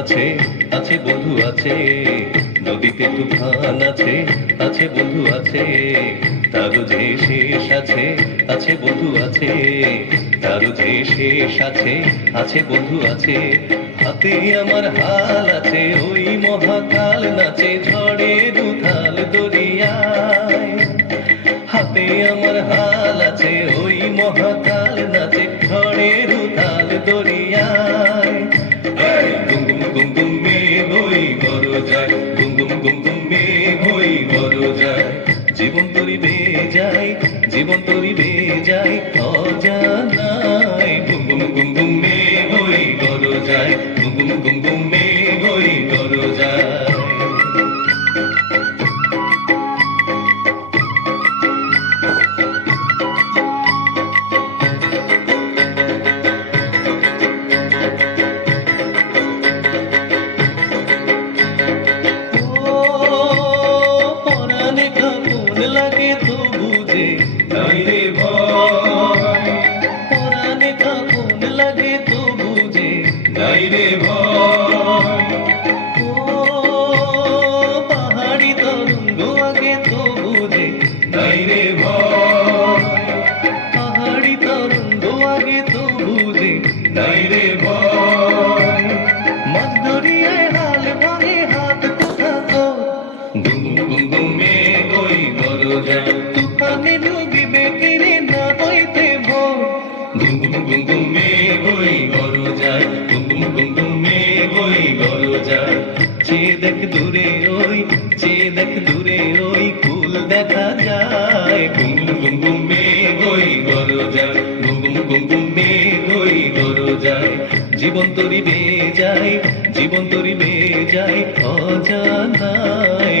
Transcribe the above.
আছে, আছে বন্ধু আছে, নদীতে তুফান আছে, আছে বন্ধু আছে, তারও যে শেষ আছে, আছে বন্ধু আছে, তারও যে শেষ আছে, আছে বন্ধু আছে। হাতে আমার হাল আছে, ওই মহাকাল নাচে ঝড়ে দুথাল দরিয়ায়। হাতে আমার হাল আছে, ওই মহাকাল নাচে ঝড়ে দুথাল দরিয়ায়। গুম গুম গুম গুম মে হই বড় যায়, গুম গুম গুম গুম মে হই বড় যায়। জীবন তরিবে যায়, জীবন তরিবে যায় অজানায়। গুম গুম গুম গুম মে হই বড় যায়, গুম গুম গুম গুম মে হই বড় যায়। লাগে তো বুঝে নাই রে ভয়, পরাণে কাঁপন লাগে তো বুঝে নাই রে ভয়। ও পাহাড়ি তরঙ্গ আগে তো বুঝে নাই রে ভয়, পাহাড়ি তরঙ্গ আগে তো বুঝে নাই রে ভয়। মাছ দরিয়ায় হাল ভাঙে হাত কোথা তো, গুম গুম গুম মে হই বড় যায়। তুফানে ডুবিবে তীরে না হইতে ভোর, গুম গুম গুম গুম মে হই বড় যায়, গুম গুম গুম গুম মে হই বড় যায়। চেয়ে দেখ দূরে ওই, চেয়ে দেখ দূরে ওই ফুল দেখা যায়। গুম গুম গুম গুম মে হই বড় যায়, গুম গুম গুম গুম মে হই বড় যায়। জীবন তরিবে যায়, জীবন তরিবে যায় অজানায়।